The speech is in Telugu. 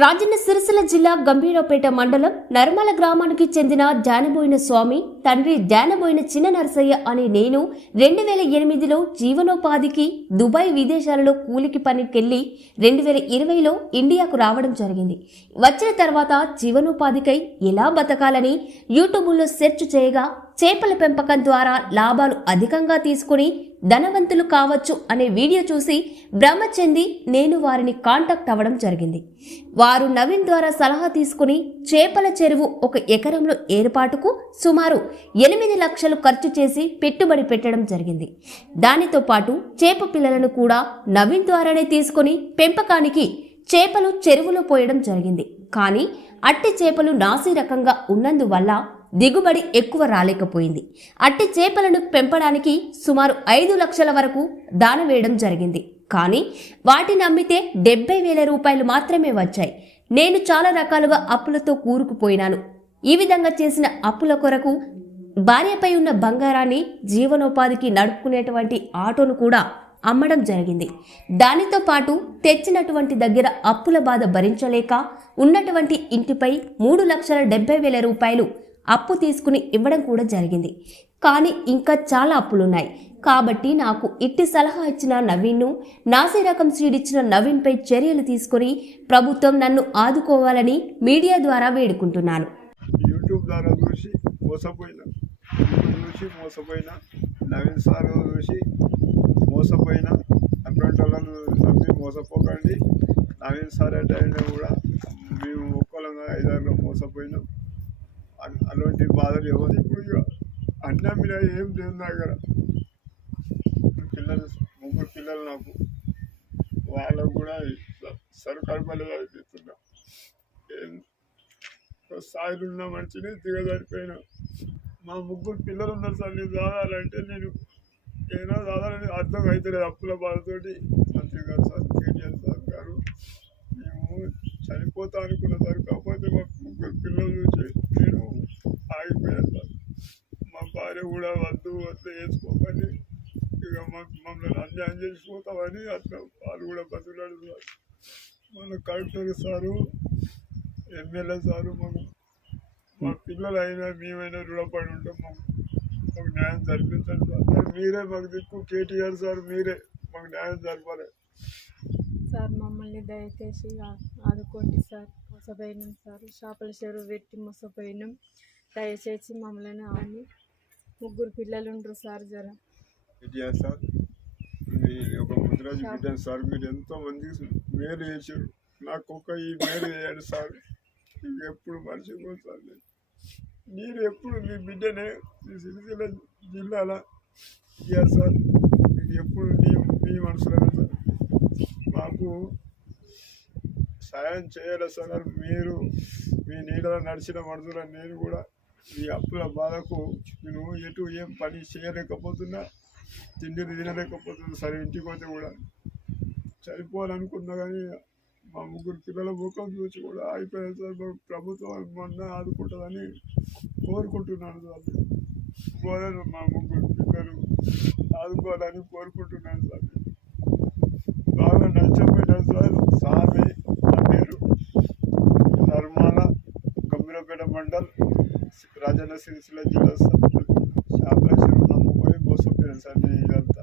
రాజన్న సిరిసిల్ల జిల్లా గంభీరపేట మండలం నర్మల గ్రామానికి చెందిన జానబోయిన స్వామి తండ్రి జానబోయిన చిన్న నరసయ్య అనే నేను రెండు వేల ఎనిమిదిలో జీవనోపాధికి దుబాయ్ విదేశాలలో కూలికి పనికెళ్ళి రెండు వేల ఇరవైలో ఇండియాకు రావడం జరిగింది. వచ్చిన తర్వాత జీవనోపాధికై ఎలా బతకాలని యూట్యూబ్లో సెర్చ్ చేయగా చేపల పెంపకం ద్వారా లాభాలు అధికంగా తీసుకుని ధనవంతులు కావచ్చు అనే వీడియో చూసి భ్రమ చెంది నేను వారిని కాంటాక్ట్ అవ్వడం జరిగింది. వారు నవీన్ ద్వారా సలహా తీసుకుని చేపల చెరువు ఒక ఎకరంలో ఏర్పాటుకు సుమారు ఎనిమిది లక్షలు ఖర్చు చేసి పెట్టుబడి పెట్టడం జరిగింది. దానితో పాటు చేప పిల్లలను కూడా నవీన్ ద్వారానే తీసుకుని పెంపకానికి చేపలు చెరువులో పోయడం జరిగింది. కానీ అట్టి చేపలు నాసి రకంగా ఉన్నందువల్ల దిగుబడి ఎక్కువ రాలేకపోయింది. అట్టి చేపలను పెంపడానికి సుమారు ఐదు లక్షల వరకు దాన వేయడం జరిగింది. కానీ వాటిని అమ్మితే డెబ్బై వేల రూపాయలు మాత్రమే వచ్చాయి. నేను చాలా రకాలుగా అప్పులతో కూరుకుపోయినాను. ఈ విధంగా చేసిన అప్పుల కొరకు భార్యపై ఉన్న బంగారాన్ని జీవనోపాధికి నడుపుకునేటువంటి ఆటోను కూడా అమ్మడం జరిగింది. దానితో పాటు తెచ్చినటువంటి దగ్గర అప్పుల బాధ భరించలేక ఉన్నటువంటి ఇంటిపై మూడు లక్షల డెబ్బై వేల రూపాయలు అప్పు తీసుకుని ఇవ్వడం కూడా జరిగింది. కానీ ఇంకా చాలా అప్పులున్నాయి. కాబట్టి నాకు ఇట్టి సలహా ఇచ్చిన నవీన్ను నాసి రకం నవీన్పై చర్యలు తీసుకుని ప్రభుత్వం నన్ను ఆదుకోవాలని మీడియా ద్వారా వేడుకుంటున్నాను. యూట్యూబ్ ద్వారా చూసి మోసపోయినా చూసి మోసపోయిన నవీన్ సార్ చూసి మోసపోయిన అటువంటి వాళ్ళను నమ్మి మోసపోకండి. నవీన్ సార్ అంటే కూడా మేము ఒక్కలంగా ఐదారులో మోసపోయినాం. అలాంటి బాధలు ఎవరు ఇప్పుడు ఇక మీద ఏం లేదు దగ్గర. పిల్లలు ముగ్గురు పిల్లలు నాకు. వాళ్ళకు కూడా సరుకారు పల్లె చదివిస్తున్నా. స్థాయిలో ఉన్న మంచిని దిగజారిపోయినా. మా ముగ్గురు పిల్లలు ఉన్నారు సార్ నేను చదవాలంటే నేను ఏదైనా చదవాలని అర్థం అవుతలేదు అప్పుల బాధతోటి. మంత్రి గారు సార్ కేటీఆర్ సార్ గారు మేము చనిపోతా అనుకున్న సార్ కాకపోతే మా ముగ్గురు పిల్లలు చూసి నేను ఆగిపోయాను సార్ మా భార్య కూడా వద్దు వద్దు వేసుకోకండి. ఇక మమ్మల్ని అన్యాయం చేసిపోతామని అట్లా వాళ్ళు కూడా బతులాడు మన కలెక్టర్ సారు ఎమ్మెల్యే సారు మాకు మా పిల్లలు అయినా మేమైనా రుణపడి ఉంటాం మాకు మాకు న్యాయం జరిపించండి సార్. మీరే మాకు దిక్కు. కేటీఆర్ సార్ మీరే మాకు న్యాయం జరపాలి. సార్ మమ్మల్ని దయచేసి ఆదుకోండి సార్. మోసపోయినాం సార్. షాపుల చెరువు పెట్టి మోసపోయినాం. దయచేసి మమ్మల్ని ఆని ముగ్గురు పిల్లలు ఉండరు సార్ జర. సార్ మీ ఒక ముద్రాజు బిడ్డ సార్ మీరు ఎంతో మందికి మేలు చేశారు. నాకు ఒక ఈ మేలు చేయండి సార్. ఎప్పుడు మర్చిపోదు సార్ నేను మీరు ఎప్పుడు మీ బిడ్డనే మీ సిరిసిల్ల జిల్లాల ఇయ్యారు సార్ ఎప్పుడు మీ మీ మనసులోనే సార్ మాకు సాయం చేయాలి సార్. మీరు మీ నీడలో నడిచిన మనుషుల నేను కూడా ఈ అప్పుల బాధకు నేను ఎటు ఏం పని చేయలేకపోతున్నా తిండి తినలేకపోతున్నా సరే ఇంటికి పోతే కూడా. చనిపోవాలనుకున్నా కానీ మా ముగ్గురు పిల్లల ముఖం చూసి కూడా అయిపోయింది సార్ ప్రభుత్వం మొన్న ఆదుకుంటుందని కోరుకుంటున్నాను సార్ కోరను మా ముగ్గురు పిల్లలు ఆదుకోవాలని కోరుకుంటున్నాను సార్ బాగా నష్టపోయినాను సార్ సామి నా పేరు. ధర్మాల కమ్మిరపేట మండల్. రాజన్న సిరిసిల్ల జిల్లా సార్ శాపరేశ్వరం నమ్ముకొని మోసపోయాను సార్ నేను ఇదంతా